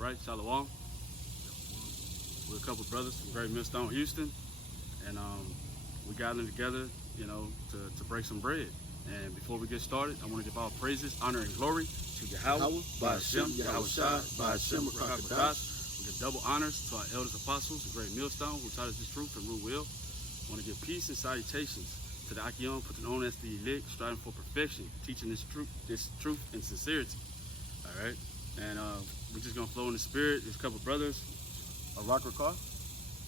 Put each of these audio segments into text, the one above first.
All right, Shalom. We're a couple brothers from Great Millstone, Houston, and we gathered together, to break some bread. And before we get started, I want to give all praises, honor, and glory to Yahweh, by Hashem, Yahweh Shai, by Hashem, Rakakadash. We give double honors to our elders apostles of Great Millstone, who taught us this truth and rule will. I want to give peace and salutations to the Akion, put known as the elect, striving for perfection, teaching this truth and sincerity. All right, and we're just gonna flow in the spirit. There's a couple brothers, a rocker car,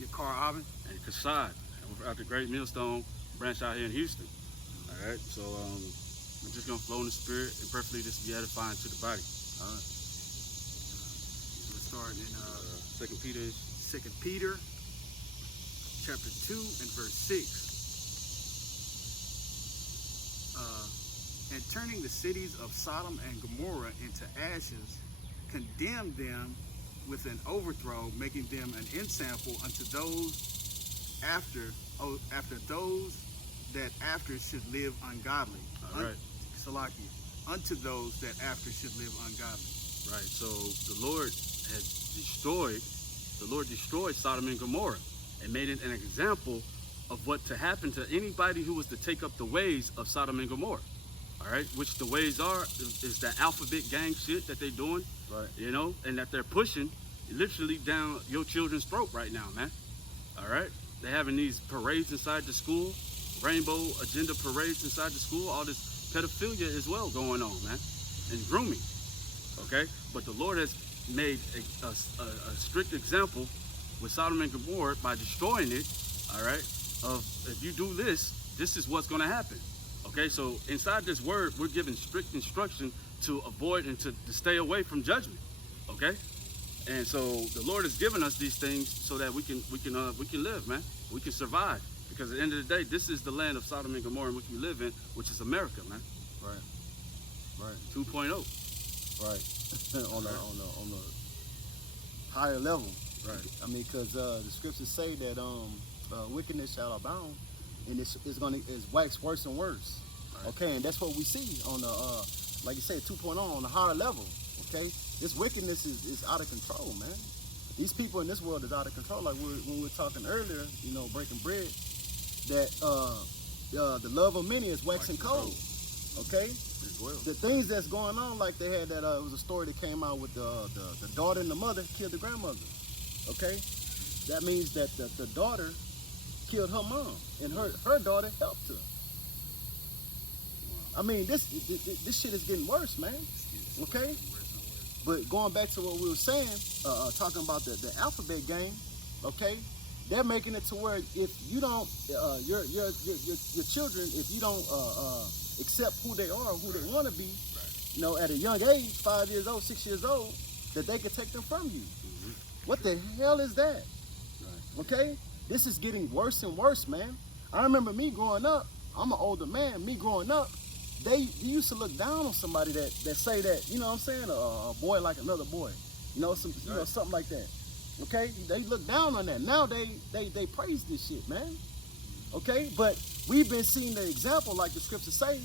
your car Alvin, and Kashad, and we're out the Great Millstone branch out here in Houston. All right, so we're just gonna flow in the spirit, and preferably this will be edifying to the body. All right. We'll start in Second Peter, chapter 2 and verse 6. And turning the cities of Sodom and Gomorrah into ashes, condemned them with an overthrow, making them an ensample unto those after those that after should live ungodly. All right. Salaki, unto those that after should live ungodly. Right. So the Lord destroyed Sodom and Gomorrah and made it an example of what to happen to anybody who was to take up the ways of Sodom and Gomorrah. All right, which the ways is that alphabet gang shit that they're doing, right? And that they're pushing literally down your children's throat right now, man. All right, they're having these parades inside the school, rainbow agenda parades inside the school, all this pedophilia as well going on, man, and grooming. Okay, but the Lord has made a strict example with Sodom and Gomorrah by destroying it. All right, of if you do this, this is what's going to happen. Okay, so inside this word, we're given strict instruction to avoid and to stay away from judgment. Okay, and so the Lord has given us these things so that we can live, man. We can survive, because at the end of the day, this is the land of Sodom and Gomorrah in which we live in, which is America, man. Right. 2.0. Right. on the higher level. Right. I mean, because the scriptures say that wickedness shall abound, and it's wax worse and worse. Right. Okay, and that's what we see on the like you said, 2.0 on the higher level. Okay, this wickedness is out of control, man. These people in this world is out of control. Like when we were talking earlier, breaking bread, that the love of many is waxing cold. Okay, the things that's going on, like they had that it was a story that came out with the daughter and the mother killed the grandmother. Okay, that means that the daughter killed her mom, and her daughter helped her. I mean, this shit is getting worse, man. Okay, but going back to what we were saying, talking about the alphabet game. Okay, they're making it to where if you don't, your children, if you don't accept who they are, who they want to be, at a young age, 5 years old, 6 years old, that they could take them from you. Mm-hmm. What the hell is that? Right. Okay. This is getting worse and worse, man. I remember me growing up. I'm an older man. Me growing up, he used to look down on somebody that say that, what I'm saying, a boy like another boy, something like that. Okay, they look down on that. Now they praise this shit, man. Okay, but we've been seeing the example, like the scriptures say,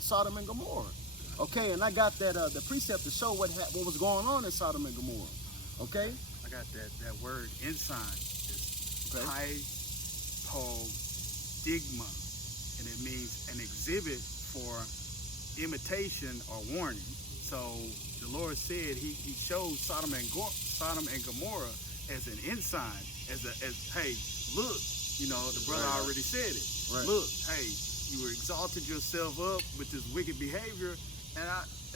Sodom and Gomorrah. Okay, and I got that the precept to show what was going on in Sodom and Gomorrah. Okay, I got that word inside. Hypodigma, and it means an exhibit for imitation or warning. So the Lord said he showed Sodom and Gomorrah as an ensign, as hey, look, the brother already said it. Right. Look, hey, you exalted yourself up with this wicked behavior, and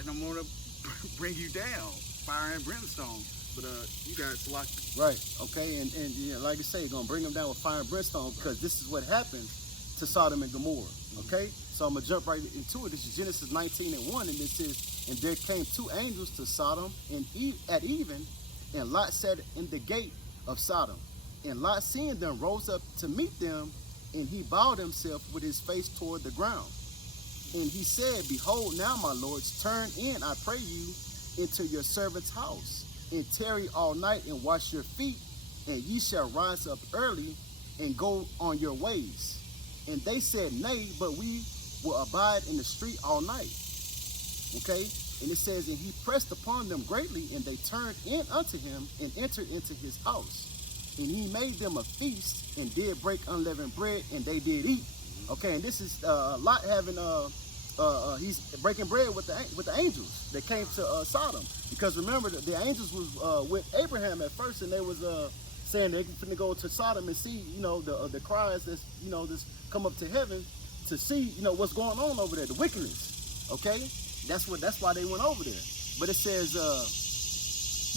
I'm gonna bring you down, fire and brimstone. But you guys like right, okay, and like I say, you're gonna bring them down with fire and brimstone, because this is what happened to Sodom and Gomorrah. Okay, so I'm gonna jump right into it. This is Genesis 19:1, and it says, and there came two angels to Sodom at even, and Lot sat in the gate of Sodom, and Lot, seeing them, rose up to meet them, and he bowed himself with his face toward the ground, and he said, behold, now my lords, turn in, I pray you, into your servant's house, and tarry all night and wash your feet, and ye shall rise up early and go on your ways. And they said, nay, but we will abide in the street all night. Okay, And it says, and he pressed upon them greatly, and they turned in unto him and entered into his house. And he made them a feast and did break unleavened bread, and they did eat. Okay, and this is Lot having he's breaking bread with the angels that came to Sodom, because remember the angels was with Abraham at first, and they was saying they're going to go to Sodom and see, you know, the cries that's, you know, this come up to heaven to see, you know, what's going on over there, the wickedness. Okay, that's why they went over there. But it says,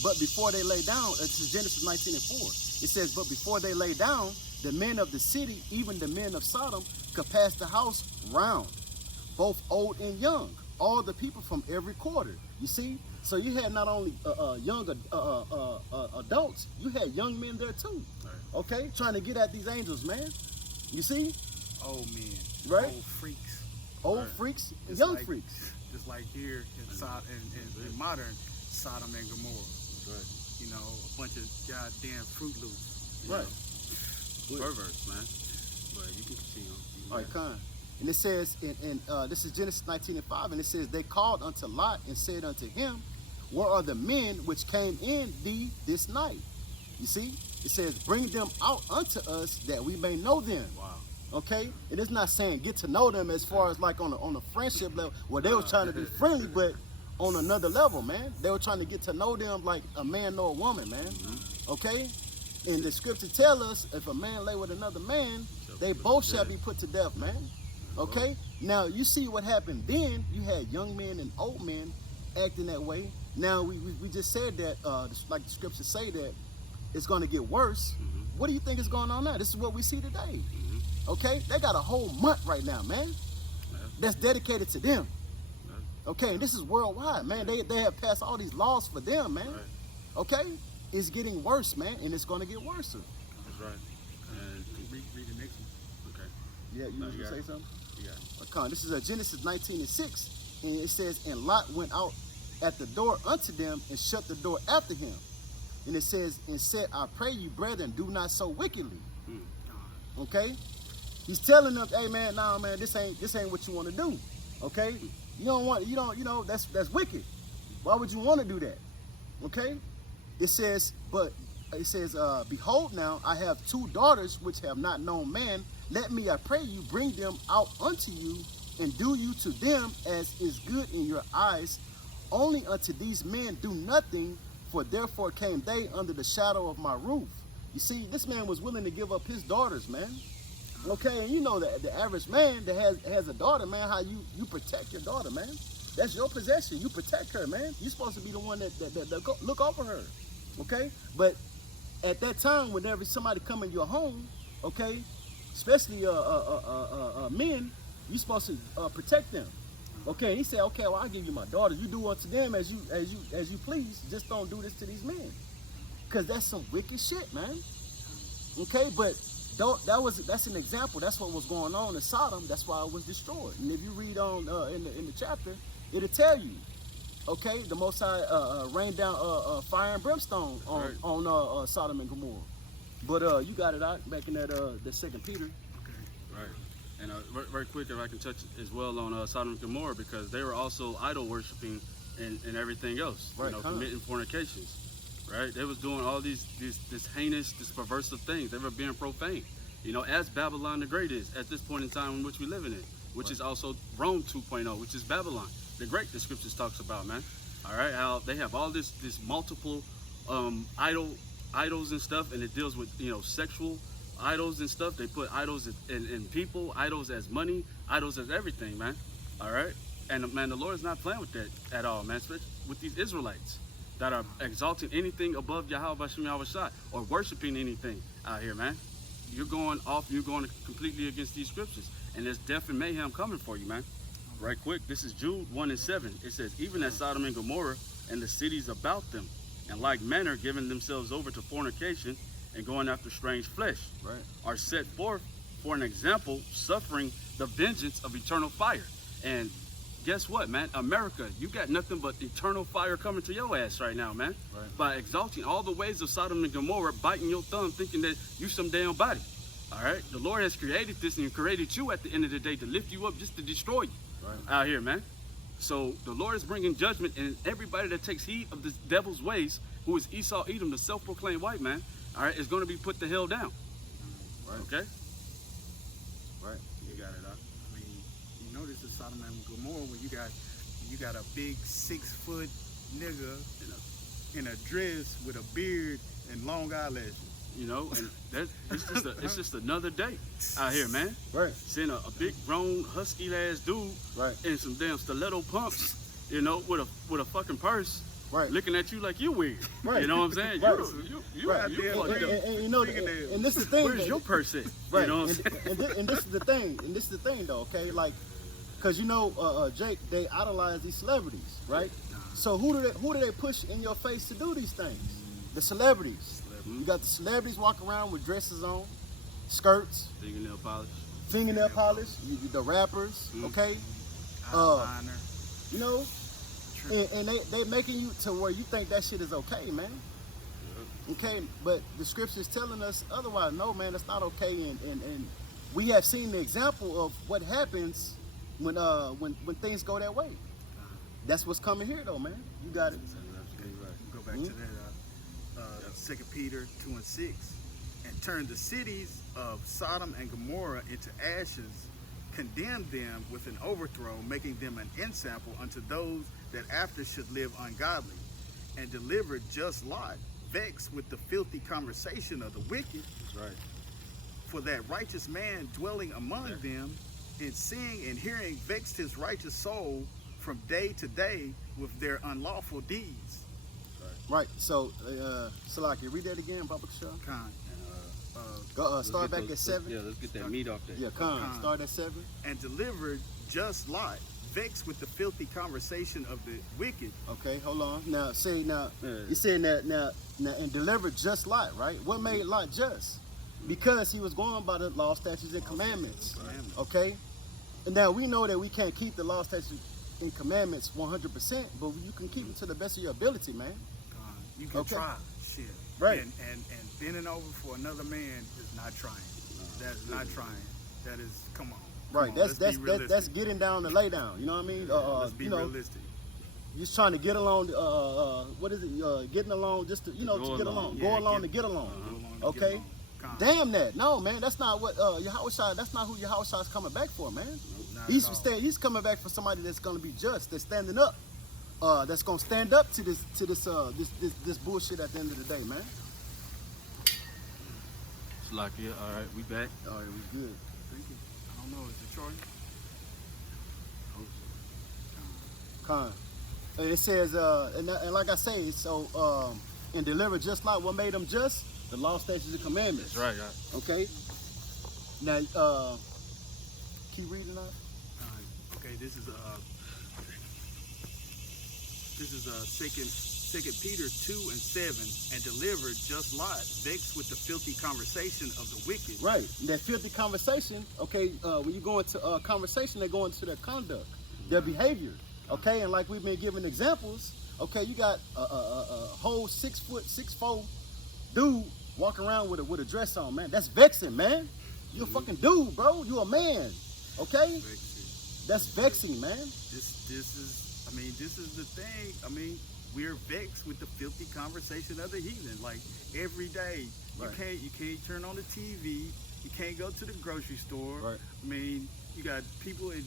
but before they lay down, it's Genesis 19:4. It says, but before they lay down, the men of the city, even the men of Sodom, could pass the house round, both old and young, all the people from every quarter. You see? So you had not only young adults, you had young men there too. Right. Okay? Trying to get at these angels, man. You see? Old men. Right? Old freaks. Old Right. freaks, Just young like- freaks. Just like here in modern Sodom and Gomorrah. Right. You know, a bunch of goddamn Fruit Loops. You Right. know, perverts, man. But you can continue. All right, Con. And it says, this is Genesis 19:5, and it says, they called unto Lot and said unto him, where are the men which came in thee this night? You see? It says, bring them out unto us that we may know them. Wow. Okay? It is not saying get to know them as far as like on a friendship level, where they were trying to be friendly, but on another level, man. They were trying to get to know them like a man nor a woman, man. Okay? And the scripture tell us, if a man lay with another man, they both shall be put to death, man. Okay? Now, you see what happened then. You had young men and old men acting that way. Now, we just said that, like the scriptures say, that it's going to get worse. What do you think is going on now? This is what we see today. Okay? They got a whole month right now, man, that's dedicated to them. Okay? And this is worldwide, man. They have passed all these laws for them, man. Right. Okay? It's getting worse, man, and it's going to get worse. That's right. And Read the next one. okay. Yeah, you No, was you going to got say it. something? You got it. Come on, this is Genesis 19:6, and it says, and Lot went out at the door unto them and shut the door after him. And it says, and said, I pray you, brethren, do not so wickedly. Okay? He's telling them, hey man, nah man, this ain't what you want to do. Okay? You know, that's wicked. Why would you want to do that? Okay? It says, behold now, I have 2 daughters which have not known man. Let me, I pray you, bring them out unto you, and do you to them as is good in your eyes. Only unto these men do nothing, for therefore came they under the shadow of my roof. You see, this man was willing to give up his daughters, man. Okay, and you know that the average man that has a daughter, man, how you protect your daughter, man. That's your possession. You protect her, man. You're supposed to be the one that look over her. Okay? But at that time, whenever somebody come in your home, okay, especially men, you're supposed to protect them. Okay, and he said, okay, well, I'll give you my daughters. You do unto them as you please. Just don't do this to these men. Because that's some wicked shit, man. Okay, but that's an example. That's what was going on in Sodom. That's why it was destroyed. And if you read on in the chapter, it'll tell you. Okay, the Most High rained down fire and brimstone on Sodom and Gomorrah. But you got it out back in that the 2nd Peter. Right. And very quick, if I can touch as well on Sodom and Gomorrah, because they were also idol worshiping and everything else. Right, You know, committing fornications. Right. They was doing all these heinous, perversive things. They were being profane. You know, as Babylon the Great is at this point in time in which we're living in, which is also Rome 2.0, which is Babylon the Great. The scriptures talks about, man. All right, how they have all this multiple idols and stuff, and it deals with, you know, sexual idols and stuff. They put idols in people, idols as money, idols as everything, man. All right, and man, the Lord is not playing with that at all, man. Especially with these Israelites that are exalting anything above Yahweh Bashem Yahweh Shai, or worshiping anything out here, man. You're going completely against these scriptures, and there's death and mayhem coming for you, man. Right quick, this is Jude 1:7. It says, even as Sodom and Gomorrah and the cities about them, in like manner giving themselves over to fornication and going after strange flesh, Right. are set forth for an example, suffering the vengeance of eternal fire. And guess what, man? America, you got nothing but eternal fire coming to your ass right now, man. Right. By exalting all the ways of Sodom and Gomorrah, biting your thumb, thinking that you some damn body. All right? The Lord has created this, and he created you at the end of the day to lift you up, just to destroy you. Right. Out here, man. So the Lord is bringing judgment, and everybody that takes heed of the devil's ways, who is Esau Edom, the self-proclaimed white man, all right, is going to be put the hell down. Right. Okay? Right. You got it. I mean, you know this is Sodom and Gomorrah when you got a big 6-foot nigga in a dress with a beard and long eyelashes. You know, and it's just another day out here, man. Right. Seeing a big grown husky ass dude Right. in some damn stiletto pumps, you know, with a fucking purse, Right. looking at you like you weird. Right. You know what I'm saying? Right. You Right. you Yeah, fucked up. And you know, and this is the thing. Where's your purse at? Right. You know what I'm and, saying? and this is the thing. And this is the thing, though. Okay, like, cause you know, Jake, they idolize these celebrities, right? So who do they push in your face to do these things? The celebrities. You got the celebrities walking around with dresses on, skirts, Fingernail polish. fingernail polish. The rappers, okay? Eyeliner. You know, and they making you to where you think that shit is okay, man. Okay, but the scripture's telling us otherwise. No, man, it's not okay. And we have seen the example of what happens when things go that way. That's what's coming here, though, man. You got it. Go back to that. 2 Peter 2:6, and turn the cities of Sodom and Gomorrah into ashes, condemn them with an overthrow, making them an ensample unto those that after should live ungodly, and deliver just Lot, vexed with the filthy conversation of the wicked. That's right. For that righteous man dwelling among them, and seeing and hearing, vexed his righteous soul from day to day with their unlawful deeds. Right. So, Salaki, read that again, Papa Shaw. Con. Go start back at 7. Yeah, let's get that meat off there. Yeah, start at 7. And delivered just Lot, vexed with the filthy conversation of the wicked. Okay, hold on. Now, say Yeah. you're saying that now, and delivered just Lot, right? What made Lot just? Because he was going by the law, statutes, and commandments. Okay. And now we know that we can't keep the law, statutes, and commandments 100%, but you can keep it to the best of your ability, man. You can Okay. try shit. Right. And bending over for another man is not trying. That's not trying. That is, come on. Right. On, That's let's be realistic. that's getting down to lay down. You know what I mean? Let's be you know, realistic. just trying to get along. What is it? Getting along just to Go to get along. along. Yeah, Go along get- to get along. Go along to get Okay. along. Con. Damn that. No, man. That's not what Yahushua. That's not who Yahushua's coming back for, man. Not He's at all. he's coming back for somebody that's going to be just. That's standing up. That's going to stand up to this bullshit at the end of the day, man. It's like, yeah, all right, we back. All right, we good. Thank you. I don't know. Is it Troy? Con. It says, and like I say, so and deliver just like what made them just the law, statutes, and commandments. That's right. Okay. Now, keep reading that. Okay, this is Second Peter 2:7, and delivered just Lot, vexed with the filthy conversation of the wicked. Right. That filthy conversation. Okay. When you go into conversation, they go into their conduct, their behavior. Okay. And like we've been giving examples. Okay. You got a whole 6'4" dude walking around with a dress on, man. That's vexing, man. You a fucking dude, bro. You a man. Okay. Vexed. That's vexing, man. This is the thing. I mean, we're vexed with the filthy conversation of the heathen. Like every day, Right. you can't turn on the TV. You can't go to the grocery store. Right. I mean, you got people in,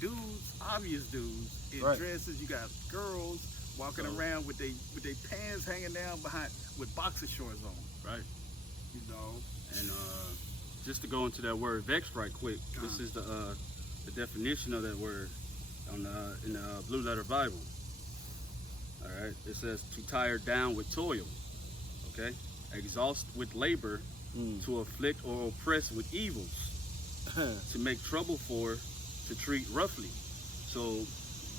dudes, obvious dudes in Right. dresses. You got girls walking around with they pants hanging down behind with boxer shorts on. Right. You know. And just to go into that word vexed right quick, this is the definition of that word in the Blue Letter Bible. All right, it says to tire down with toil, okay, exhaust with labor, to afflict or oppress with evils, to make trouble for, to treat roughly. So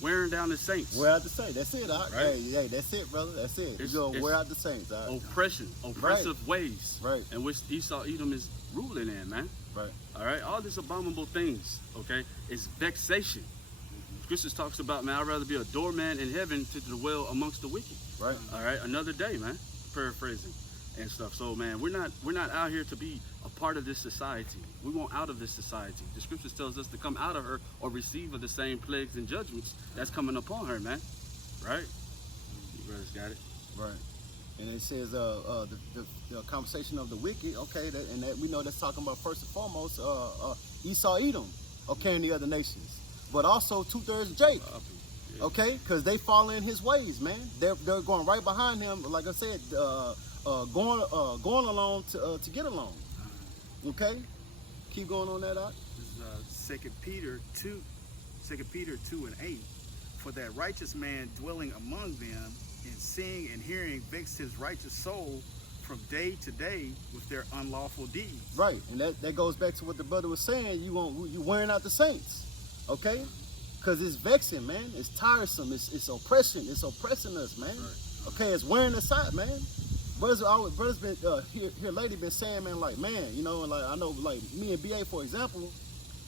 wearing down the saints. Wear out the saints. That's it. Right. Right. Hey, that's it, brother. That's it. It's- You're gonna it's wear out the saints. All right. Oppression, oppressive ways, Right. in which Esau Edom is ruling in, man. Right. All right, all these abominable things, okay, is vexation. Scriptures talks about, man, I'd rather be a doorman in heaven to dwell amongst the wicked. Right. All right, another day, man, paraphrasing. and stuff. So man, we're not out here to be a part of this society. We want out of this society. The scriptures tells us to come out of her or receive of the same plagues and judgments that's coming upon her, man. Right? You brothers got it. Right. And it says the conversation of the wicked, okay, and that we know that's talking about first and foremost Esau, Edom, okay, and the other nations, but also 2/3 Jake, okay, because they follow in his ways, man. They're going right behind him, like I said, going along to get along, okay. Keep going on that out. This is 2 Peter 2:8. For that righteous man dwelling among them, and seeing and hearing vexed his righteous soul from day to day with their unlawful deeds. Right, and that goes back to what the brother was saying. You wearing out the saints, okay? Because it's vexing, man. It's tiresome. It's oppression. It's oppressing us, man. Right. Okay, it's wearing us out, man. Brothers been here lately been saying, man, like, man, you know, and like I know, like me and BA, for example,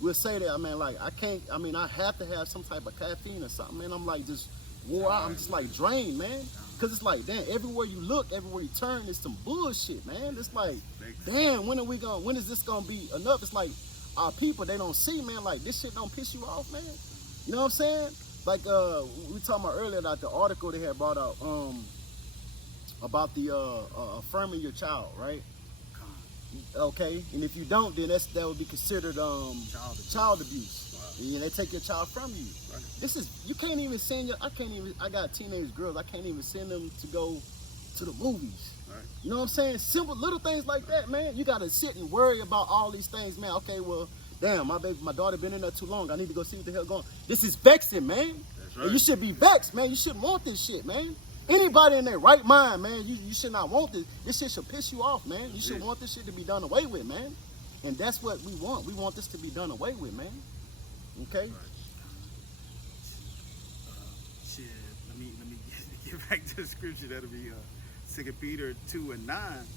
we'll say that, I mean, like I have to have some type of caffeine or something, man. I'm like just wore out. I'm just like drained, man. Cause it's like, damn, everywhere you look, everywhere you turn, it's some bullshit, man. It's like, damn, when is this gonna be enough? It's like our people, they don't see, man, like this shit don't piss you off, man. You know what I'm saying? Like we talking about earlier about the article they had brought out about the affirming your child, right? Okay, and if you don't, then that would be considered child abuse. Wow. And they take your child from you. Right. This is, you can't even send I got teenage girls, I can't even send them to go to the movies. Right. You know what I'm saying? Simple little things like that, man. You gotta sit and worry about all these things, man. Okay, well, damn, my daughter been in there too long. I need to go see what the hell going on. This is vexing, man. That's right. And you should be vexed, man. You shouldn't want this shit, man. Anybody in their right mind, man, you should not want this. This shit should piss you off, man. You should want this shit to be done away with, man. And that's what we want. We want this to be done away with, man. Okay? Shit, let me get back to the scripture. That'll be 2 Peter 2:9.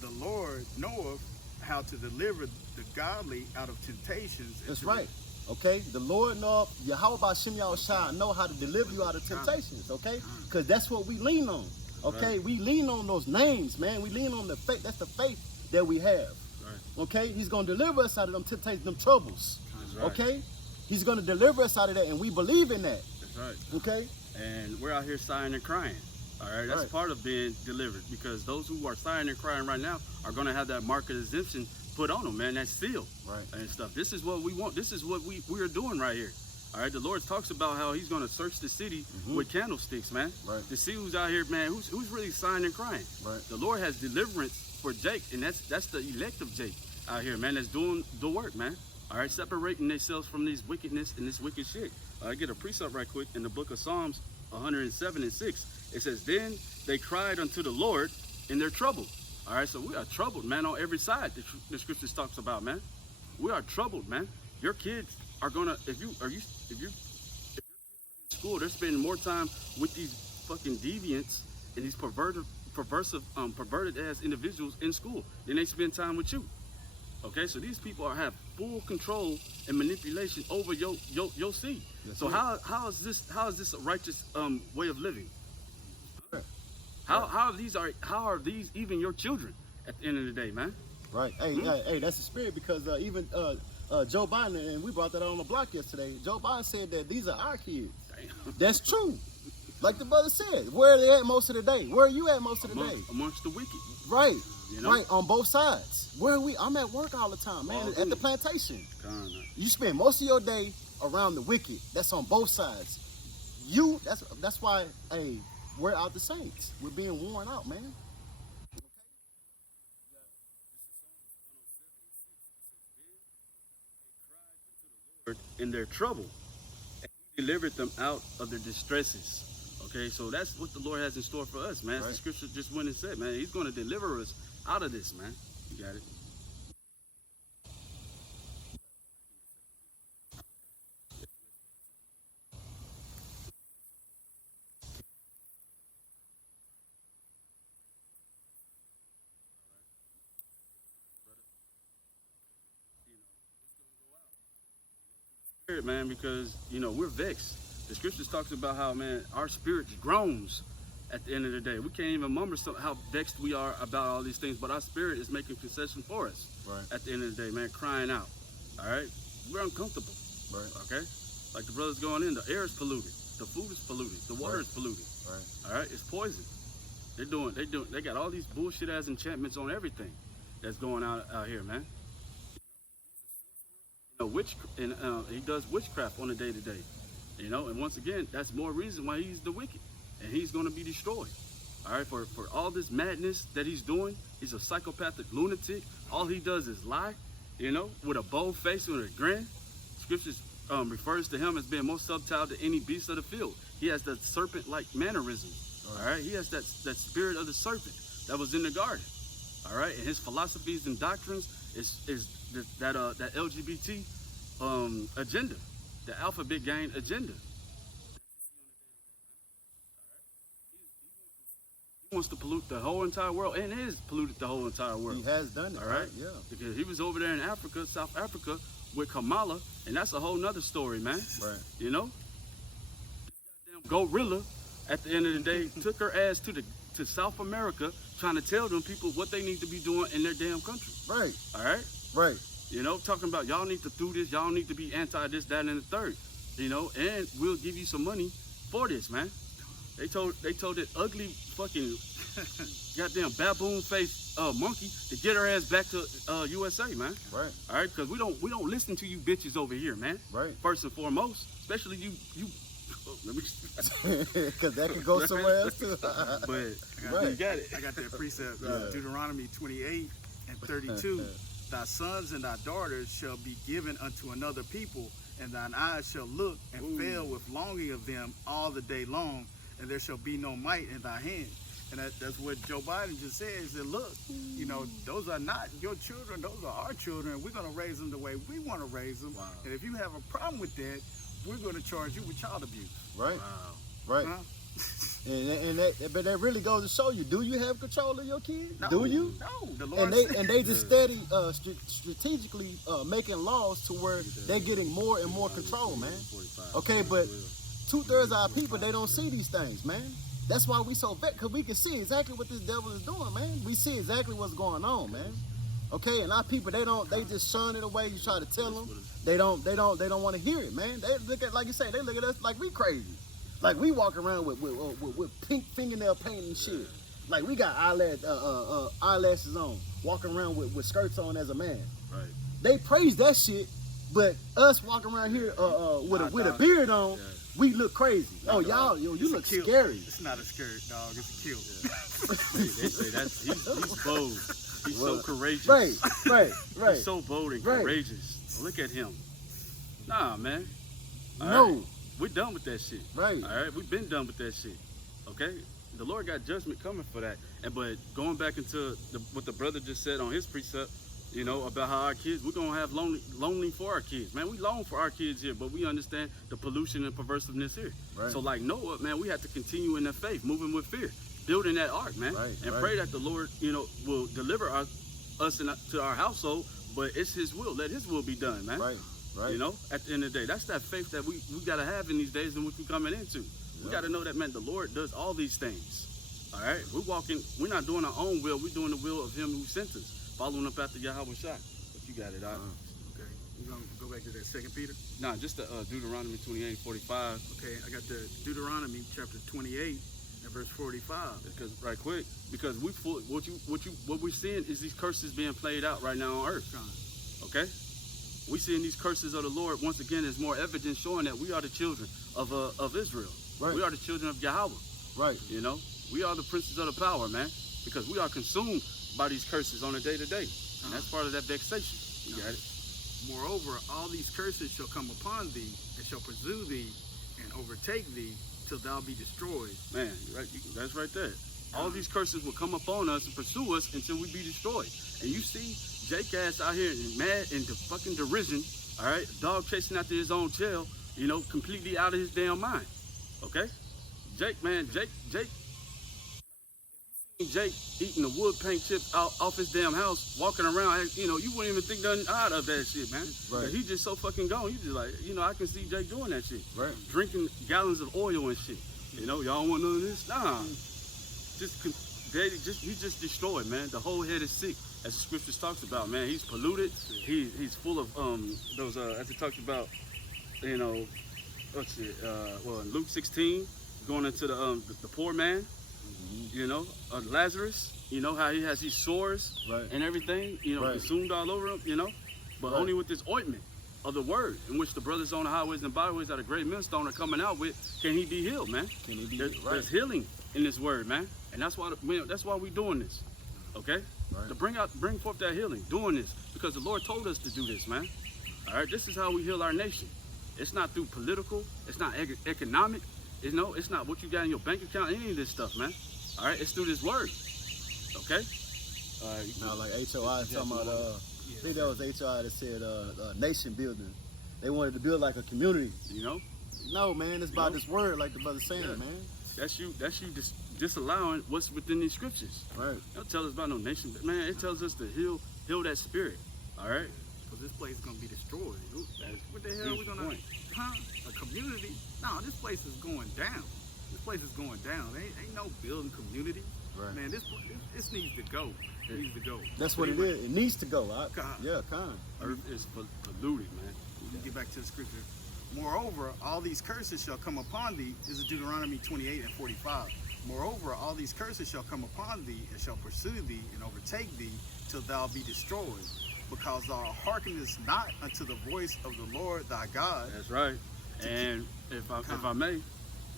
The Lord knoweth how to deliver the godly out of temptations. That's right. Okay, the Lord know, Yahweh Shem Yahushua know how to deliver you out of temptations, okay? Because that's what we lean on, okay? Right. We lean on those names, man. We lean on the faith. That's the faith that we have, right. Okay? He's going to deliver us out of them temptations, them troubles, right. Okay? He's going to deliver us out of that, and we believe in that. That's right. Okay? And we're out here sighing and crying, all right? That's right. Part of being delivered, because those who are sighing and crying right now are going to have that mark of exemption put on them, man, that seal, right, and stuff. This is what we want. This is what we are doing right here. All right, the Lord talks about how he's going to search the city with candlesticks, man, right, to see who's out here, man, who's really sighing and crying. Right. The Lord has deliverance for Jake, and that's the elect of Jake out here, man, that's doing the work, man. All right, separating themselves from these wickedness and this wicked shit. I get a precept right quick in the book of Psalms 107:6. It says, "Then they cried unto the Lord in their trouble." All right, so we are troubled, man, on every side. The scriptures talks about, man. We are troubled, man. Your kids are gonna, if you're in school, they're spending more time with these fucking deviants and these perverted ass individuals in school than they spend time with you. Okay, so these people have full control and manipulation over your seed. Yes, so how is this a righteous way of living? How are these even your children at the end of the day, man? Right. Hey, that's the spirit, because even Joe Biden, and we brought that on the block yesterday. Joe Biden said that these are our kids. Damn. That's true. Like the brother said, where are they at most of the day? Where are you at most of the day? Amongst the wicked. Right. You know? Right, on both sides. Where are we? I'm at work all the time, man, at the plantation. You spend most of your day around the wicked. That's on both sides. That's why, hey, we're out the saints. We're being worn out, man. In their trouble, and he delivered them out of their distresses. Okay, so that's what the Lord has in store for us, man. Right. The scripture just went and said, man, he's going to deliver us out of this, man. You got it. Man, because we're vexed. The scriptures talks about how, man, our spirit groans at the end of the day. We can't even remember how vexed we are about all these things, but our spirit is making concession for us. Right. At the end of the day, man, crying out. All right, we're uncomfortable. Right. Okay, like the brothers going in, the air is polluted, the food is polluted, the water is polluted. Right. All right, it's poison. They got all these bullshit ass enchantments on everything that's going out here, man. He does witchcraft on a day to day. You know, and once again, that's more reason why he's the wicked, and he's going to be destroyed. All right, for all this madness that he's doing, he's a psychopathic lunatic. All he does is lie, you know, with a bold face and a grin. Scriptures refers to him as being more subtle than any beast of the field. He has that serpent-like mannerism. All right, he has that spirit of the serpent that was in the garden. All right, and his philosophies and doctrines is that LGBT agenda. The alphabet gang agenda. He wants to pollute the whole entire world, and has polluted the whole entire world. He has done it. All right? Yeah. Because he was over there in Africa, South Africa, with Kamala, and that's a whole nother story, man. Right. You know? Goddamn gorilla, at the end of the day, took her ass to South America, trying to tell them people what they need to be doing in their damn country. Right. All right? Right. You know, talking about y'all need to do this, y'all need to be anti this, that, and the third. You know, and we'll give you some money for this, man. They told that ugly fucking goddamn baboon faced monkey to get her ass back to USA, man. Right. All right, because we don't listen to you bitches over here, man. Right. First and foremost, especially you. Let me. Because that could go somewhere else too. But you got it. I got that precept, Deuteronomy 28 and 32. Thy sons and thy daughters shall be given unto another people, and thine eyes shall look and fail with longing of them all the day long, and there shall be no might in thy hand. And that's what Joe Biden just said. He said, look, you know, those are not your children, those are our children, and we're going to raise them the way we want to raise them. Wow. And if you have a problem with that, we're going to charge you with child abuse. Right. Wow. Right. Huh? But that really goes to show you: do you have control of your kids? No, Do you? No. The Lord said, And they just steady strategically making laws to where they're getting more and more control, man. Okay, but 2/3 of our people, they don't see these things, man. That's why we so vexed, because we can see exactly what this devil is doing, man. We see exactly what's going on, man. Okay, and our people, they just shun it away. You try to tell them, they don't want to hear it, man. They look at, like you say, they look at us like we crazy. Like we walk around with pink fingernail paint and shit. Like we got eyelashes on, walking around with skirts on as a man. Right. They praise that shit, but us walking around here with a beard on, we look crazy. Oh y'all, you look scary. It's not a skirt, dog. It's a kilt. They say he's bold. He's so courageous. Right. He's so bold and courageous. Look at him. Nah, man. No. Right. We're done with that shit. Right. All right. We've been done with that shit. Okay. The Lord got judgment coming for that. But going back into what the brother just said on his precept, you know, about how our kids, we're gonna have lonely for our kids, man. We long for our kids here, but we understand the pollution and perversiveness here. Right. So like Noah, man, we have to continue in that faith, moving with fear, building that ark, man, and pray that the Lord, you know, will deliver us to our household. But it's His will. Let His will be done, man. Right. You know, at the end of the day, that's that faith that we gotta have in these days in which we're coming into. We gotta know that, man, the Lord does all these things. All right, we're not doing our own will. We're doing the will of Him who sent us, following up after Yahweh Shai. But you got it, all right? Okay, we're gonna go back to that 2 Peter. Nah, just the Deuteronomy 28:45. Okay, I got the Deuteronomy chapter 28 and verse 45. Because what we're seeing is these curses being played out right now on earth. Okay, we seeing these curses of the Lord once again is more evidence showing that we are the children of Israel. Right. We are the children of Yahweh. Right. You know, we are the princes of the power, man, because we are consumed by these curses on a day-to-day, and that's part of that vexation. You got it. Moreover, all these curses shall come upon thee, and shall pursue thee, and overtake thee, till thou be destroyed. Man, that's right there. All these curses will come upon us and pursue us until we be destroyed. And you see Jake ass out here mad in the fucking derision, all right? Dog chasing after his own tail, you know, completely out of his damn mind. Okay? Jake eating the wood paint chips off his damn house, walking around, you know, you wouldn't even think nothing odd of that shit, man. Right. He just so fucking gone. You just like, you know, I can see Jake doing that shit. Right. Drinking gallons of oil and shit. You know, y'all want none of this? Nah. he just destroyed, man. The whole head is sick, as the scriptures talks about, man. He's polluted. He's full of those as it talks about, you know, what's it? Well, in Luke 16, going into the poor man, you know, Lazarus. You know how he has these sores and everything, you know, consumed all over him, you know, but only with this ointment of the word, in which the brothers on the highways and byways that a great millstone are coming out with, can he be healed, man? Can he be healed? There's healing in this word, man, and that's why we're doing this, okay? To bring forth that healing, doing this because the Lord told us to do this, man. All right, this is how we heal our nation. It's not through political, it's not economic, you know, it's not what you got in your bank account, any of this stuff, man. All right, it's through this word. Okay. Now, like HOI talking about, I think that was HOI that said nation building. They wanted to build like a community. You know? No, man, it's about this word, like the brother saying, man. That's you disallowing what's within these scriptures. Right. Don't tell us about no nation, man. It tells us to heal that spirit. All right. Because this place is gonna be destroyed. What the hell are we gonna? A community? No, this place is going down. This place is going down. Ain't no building community. Right. Man, this needs to go. It needs to go. That's what it is. It needs to go. Yeah, Earth is polluted, man. Let me get back to the scripture. Moreover, all these curses shall come upon thee. This is Deuteronomy 28 and 45. Moreover, all these curses shall come upon thee and shall pursue thee and overtake thee till thou be destroyed, because thou hearkenest not unto the voice of the Lord thy God. That's right. And if I may,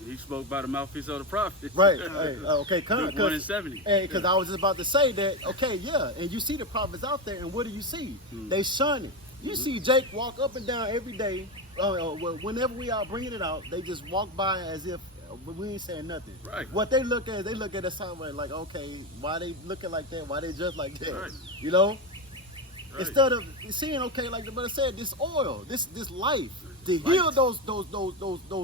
he spoke by the mouthpiece of the prophet. Right. Okay, Luke 1 and 70. Because I was just about to say that, okay, yeah, and you see the prophets out there, and what do you see? They shun it. You see Jake walk up and down every day. Whenever we are bringing it out, they just walk by as if we ain't saying nothing. Right. What they look at us somewhere like, okay, why they looking like that? Why they just like that? Right. You know? Right. Instead of seeing, okay, like the brother said, this oil, this life, to heal those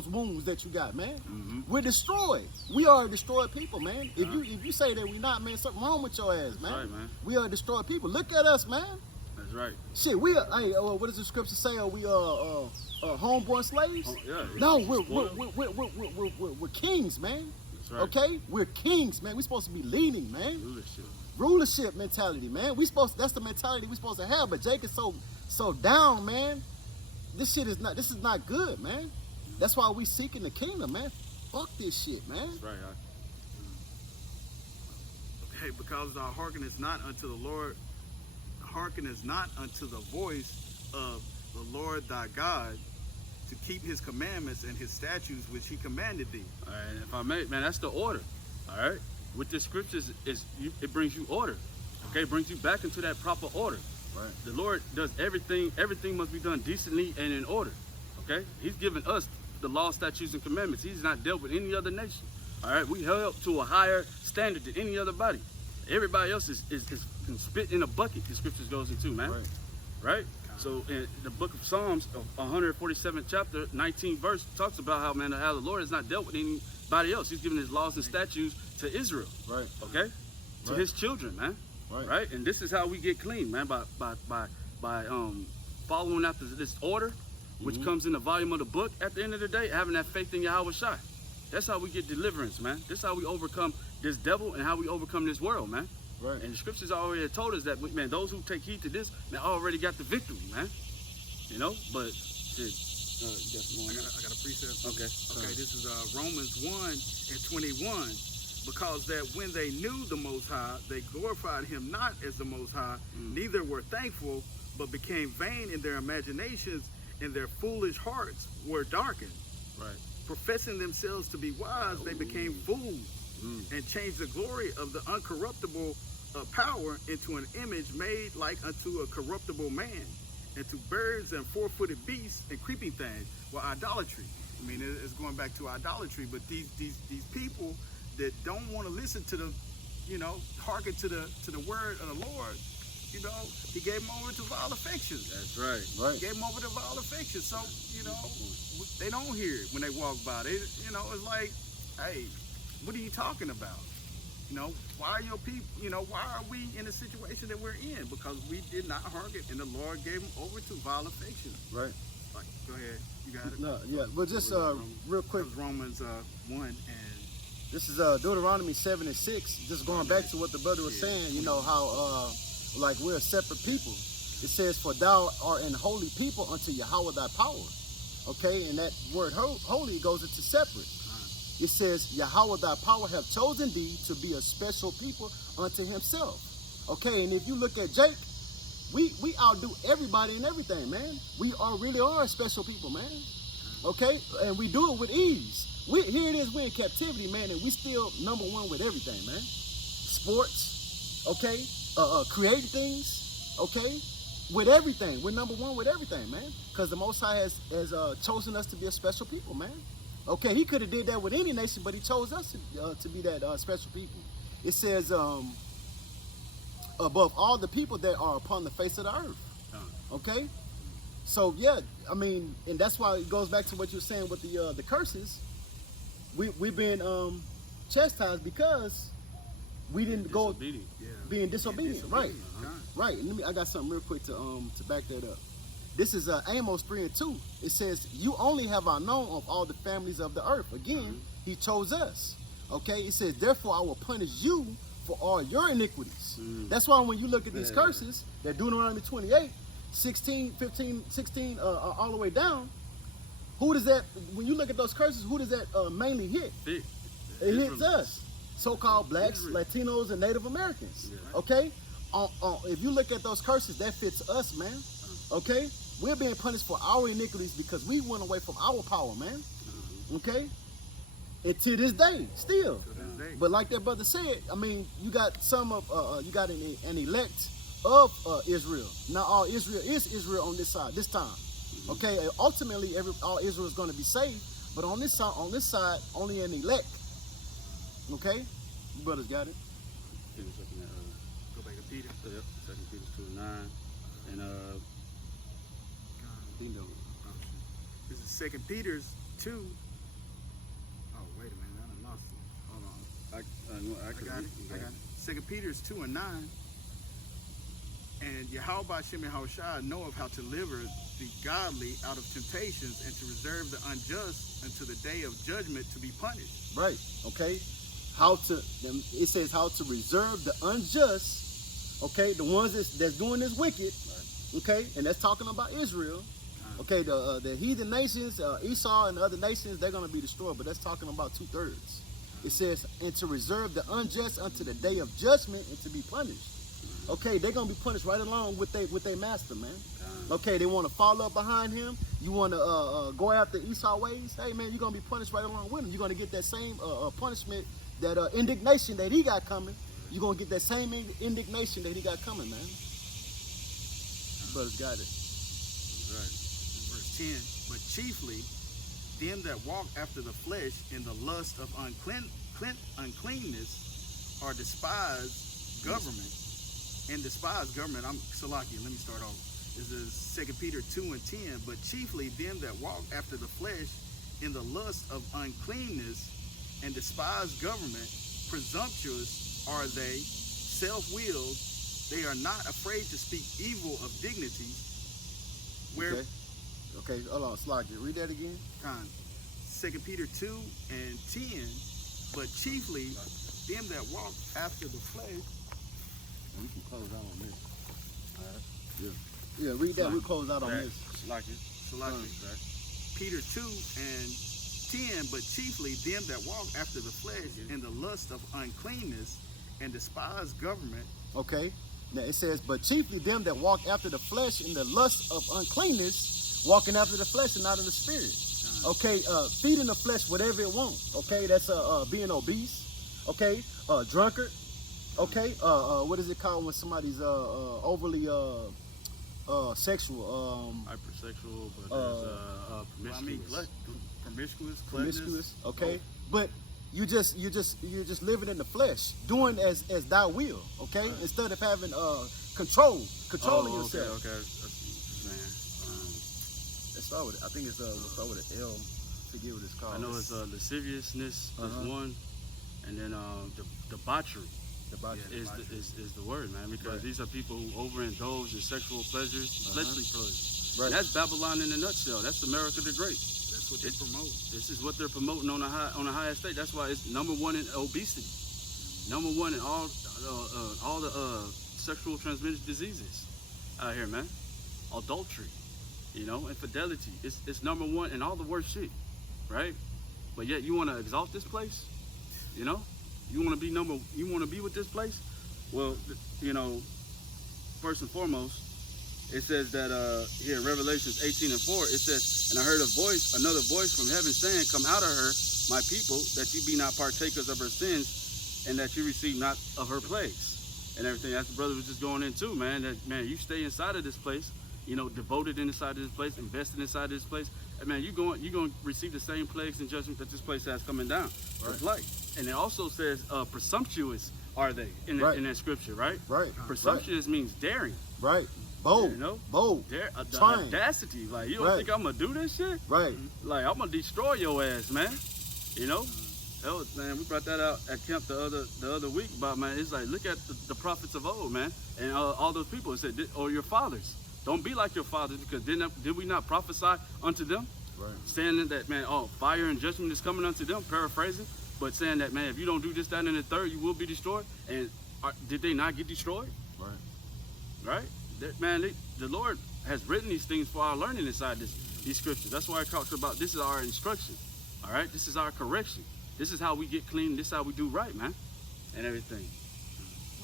wounds that you got, man. We're destroyed. We are a destroyed people, man. If you say that we're not, man, something wrong with your ass, man. That's right, man. We are destroyed people. Look at us, man. That's right. Shit, we are. Hey, what does the scripture say? Are we homeborn slaves? No, we're kings, man. That's right. Okay, we're kings, man. We're supposed to be leading, man. Rulership mentality, man. That's the mentality we're supposed to have. But Jake is so down, man. This is not good, man. That's why we seeking the kingdom, man. Fuck this shit, man. That's right. Okay, because thou hearkenest not unto the Lord, hearkenest not unto the voice of the Lord thy God, to keep his commandments and his statutes which he commanded thee. All right, if I may, man, that's the order. All right, with the scriptures it brings you order. Okay, it brings you back into that proper order. Right. The Lord does everything. Everything must be done decently and in order. Okay, He's given us the law, statutes, and commandments. He's not dealt with any other nation. All right, we held to a higher standard than any other body. Everybody else is can spit in a bucket. The scriptures goes into, man. Right. So in the book of Psalms, 147th chapter, 19th verse, talks about how the Lord has not dealt with anybody else. He's given His laws and statutes to Israel. Right. Okay. To His children, man. Right. And this is how we get clean, man. By following after this order, which comes in the volume of the book. At the end of the day, having that faith in Yahweh Shai. That's how we get deliverance, man. This is how we overcome this devil and how we overcome this world, man. Right. And the scriptures already told us that, man, those who take heed to this, man, already got the victory, man. You know, but shit. I got a precept. Okay. Okay, this is Romans 1 and 21. Because that when they knew the Most High, they glorified Him not as the Most High, neither were thankful, but became vain in their imaginations, and their foolish hearts were darkened. Right. Professing themselves to be wise, they became fools, and changed the glory of the uncorruptible power into an image made like unto a corruptible man, and to birds and four-footed beasts and creeping things. Well, idolatry. I mean, it's going back to idolatry, but these people that don't want to listen to the, hearken to the word of the Lord, He gave them over to vile affections. That's right. He gave them over to vile affections. So, they don't hear it when they walk by. It's like, hey, what are you talking about? Why are your people, why are we in the situation that we're in? Because we did not hearken, and the Lord gave them over to vile affections. Right. Go ahead. You got it? No, yeah, but just real quick. Romans 1 and This is Deuteronomy 7:6. Just going back to what the brother was saying, you know, how like we're a separate people. It says, for thou art an holy people unto Yahweh thy power. Okay, and that word holy goes into separate. It says, Yahweh thy power have chosen thee to be a special people unto himself. Okay, and if you look at Jake, we outdo everybody and everything, man. We really are a special people, man. Okay, and we do it with ease. Here it is, we're in captivity, man, and we still #1 with everything, man. Sports, okay, creating things, okay, with everything. We're #1 with everything, man, because the Most High has chosen us to be a special people, man. Okay, he could have did that with any nation, but he chose us to be that special people. It says, above all the people that are upon the face of the earth, okay? So, yeah, I mean, and that's why it goes back to what you're saying with the curses. We've been chastised because we didn't go being disobedient. Right, right. And I got something real quick to back that up. This is Amos 3:2. It says, you only have I known of all the families of the earth. Again, he chose us. Okay, it says, therefore I will punish you for all your iniquities. That's why when you look at these curses, that Deuteronomy 28, 16, 15, 16, all the way down, who does that, when you look at those curses, who does that mainly hit? It hits us, so-called blacks, Latinos, and Native Americans. Okay? If you look at those curses, that fits us, man. Okay? We're being punished for our iniquities because we went away from our power, man. Okay? And to this day, still. But like that brother said, I mean, you got some of, you got an elect of Israel. Not all Israel is Israel on this side, this time. Okay, and ultimately, all Israel is going to be saved, but on this side, only an elect. Okay, you brothers got it. Go back to Peter. Yep, 2 Peter 2:9, and this is 2 Peter 2. Oh, wait a minute, I done lost it. Hold on. I got it. 2 Peter 2:9. And Yahweh Shem Yahushua knoweth how to deliver the godly out of temptations and to reserve the unjust until the day of judgment to be punished. Right. Okay. It says how to reserve the unjust. Okay, the ones that's doing this wicked. Okay, and that's talking about Israel. Okay, the heathen nations, Esau and the other nations, they're going to be destroyed, but that's talking about 2/3. It says, and to reserve the unjust unto the day of judgment and to be punished. Okay, they're gonna be punished right along with their master, man. Okay, they want to follow up behind him. You want to go after Esau ways. Hey, man, you're gonna be punished right along with him. You're gonna get that same punishment, that indignation that he got coming. You're gonna get that same indignation that he got coming, man. Brothers got it. Right. Verse 10. But chiefly, them that walk after the flesh in the lust of uncleanness are despised government. And despise government. I'm Salaki. Let me start off. This is 2 Peter 2:10. But chiefly them that walk after the flesh in the lust of uncleanness and despise government, presumptuous are they, self-willed. They are not afraid to speak evil of dignity. Where? Okay. Hold on, Salaki. Read that again. 2 Peter 2:10. But chiefly them that walk after the flesh. We can close out on this. All right. Yeah, read that. We'll close out on this. Salaki. Peter 2:10. But chiefly them that walk after the flesh in the lust of uncleanness and despise government. Okay. Now it says, but chiefly them that walk after the flesh in the lust of uncleanness, walking after the flesh and not in the spirit. Okay, feeding the flesh whatever it wants. Okay, that's being obese. Okay, drunkard. Okay, what is it called when somebody's overly sexual? Hypersexual, but there's promiscuous. Okay, but you're just living in the flesh, doing as thy will. Okay, instead of having controlling yourself. Okay. Let's start with it. I think it's we'll start with an L. Forget what it's called. I know it's lasciviousness is one, and then debauchery. Is the word, man, because these are people who overindulge in sexual pleasures, fleshly pleasures. Right. That's Babylon in a nutshell. That's America the Great. That's what they promote. This is what they're promoting on the highest state. That's why it's number one in obesity, number one in all the sexual transmitted diseases out here, man. Adultery, infidelity. It's number one in all the worst shit, right? But yet you want to exalt this place, you want to be with this place. Well, first and foremost, it says that here in Revelations 18:4, it says, and I heard another voice from heaven saying, come out of her, my people, that you be not partakers of her sins, and that you receive not of her plagues, and everything. As the brother was just going into, man, you stay inside of this place, devoted inside of this place, invested inside of this place, and man, you're going to receive the same plagues and judgment that this place has coming down. Right. Like, and it also says, presumptuous are they in that scripture, right? Right. Presumptuous means daring. Right. Bold. Bold. The audacity. Like, you don't think I'm gonna do this shit? Right. Like, I'm gonna destroy your ass, man. Man, we brought that out at camp the other week about, man, it's like, look at the prophets of old, man, and all those people. It said, or your fathers. Don't be like your fathers, because did we not prophesy unto them? Right. Saying that, man, fire and judgment is coming unto them, paraphrasing, but saying that, man, if you don't do this, that, and the third, you will be destroyed. And did they not get destroyed? Right? The Lord has written these things for our learning inside these scriptures. That's why it talks about this is our instruction. All right? This is our correction. This is how we get clean. This is how we do right, man, and everything.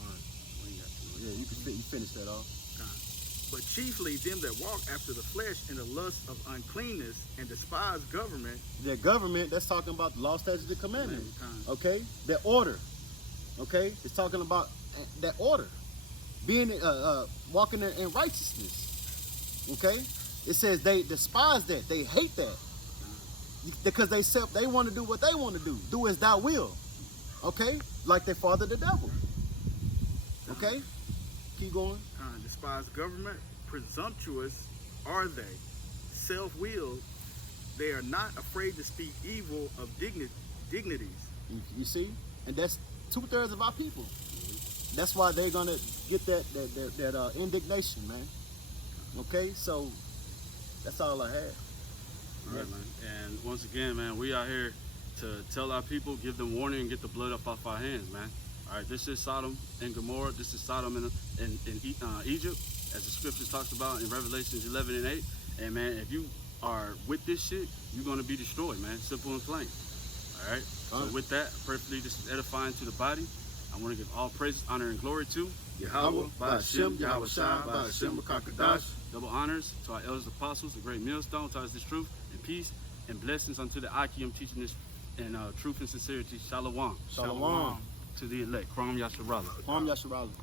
All right. Yeah, you finish that off. But chiefly them that walk after the flesh in the lust of uncleanness and despise government. The government, that's talking about the law, statutes, and commandments. Okay? That order. Okay? It's talking about that order. Being walking in righteousness. Okay? It says they despise that. They hate that. Because they want to do what they want to do. Do as thou will. Okay? Like their father the devil. Okay? Keep going. Despise government, presumptuous are they, self-willed. They are not afraid to speak evil of dignities. You see? And that's 2/3 of our people. That's why they're gonna get that indignation, man. Okay, so that's all I had. All right, man. And once again, man, we are here to tell our people, give them warning, and get the blood up off our hands, man. All right, this is Sodom and Gomorrah. This is Sodom in Egypt, as the scriptures talks about in Revelations 11 and 8. And man, if you are with this shit, you're gonna be destroyed, man. Simple and plain. All right. So with that, prayerfully, this is edifying to the body. I want to give all praise, honor, and glory to Yahweh, Ba'ashem, Yahweh Shai, Ba'ashem, Kakadash. Double honors to our elders apostles, the great millstone, taught us this truth and peace and blessings unto the Akim teaching this in truth and sincerity. Shalom. Shalom. To the elect. Kwam Yasharala. Kwam Yasharala.